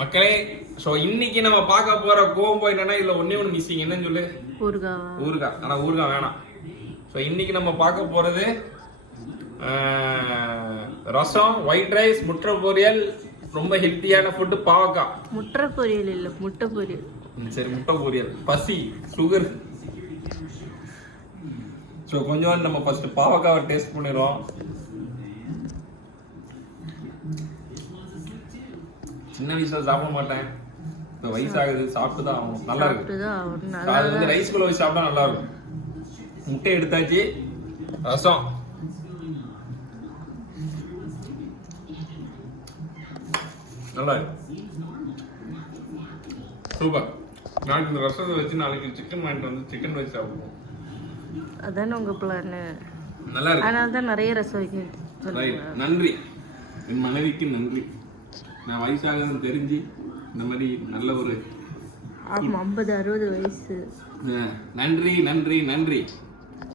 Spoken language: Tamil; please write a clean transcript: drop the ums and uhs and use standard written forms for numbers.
மக்களே, சோ இன்னைக்கு நம்ம பார்க்க போற கோம்போ என்னன்னா இதுல ஒண்ணு மிஸ்ஸிங். என்னன்னு சொல்லு? ஊறுகாய். ஆனா ஊறுகாய் வேணாம். சோ இன்னைக்கு நம்ம பார்க்க போறது ரசம், ஒயிட் ரைஸ், முட்டை பொரியல், ரொம்ப ஹெல்த்தியான ஃபுட் பாவக்காய். முட்டை பொரியல் இல்ல, முட்டை பொரியல். சரி, முட்டை பொரியல். பசி, சுகர். சோ கொஞ்சம் நம்ம ஃபர்ஸ்ட் பாவக்காவை டேஸ்ட் பண்ணிடுவோம். சின்ன வயசுல சாப்பிட மாட்டேன், இப்போ வயசாகுது, சாப்பிட்டு தான் ஆகணும். நல்லா இருக்கு. அது வந்து ரைஸ் குள்ள வச்சு சாப்பிட்டா நல்லா இருக்கும். முட்டை எடுத்தாச்சு, ரசம். நல்லா இருக்கு, சூப்பர். நாளைக்கு இந்த ரசத்தை வச்சு நாளைக்கு சிக்கன் வாங்கிட்டு வந்து சிக்கன் வச்சு சாப்பிடுவோம். அதானே உங்க பிளான். நல்லா இருக்கு. அதனால தான் நிறைய ரசம் வைக்கிறேன். நன்றி என் மனைவிக்கு, நன்றி. நான் வயசாகுதுன்னு தெரிஞ்சு இந்த மாதிரி நல்ல ஒரு 50-60 வயசு. நன்றி நன்றி நன்றி.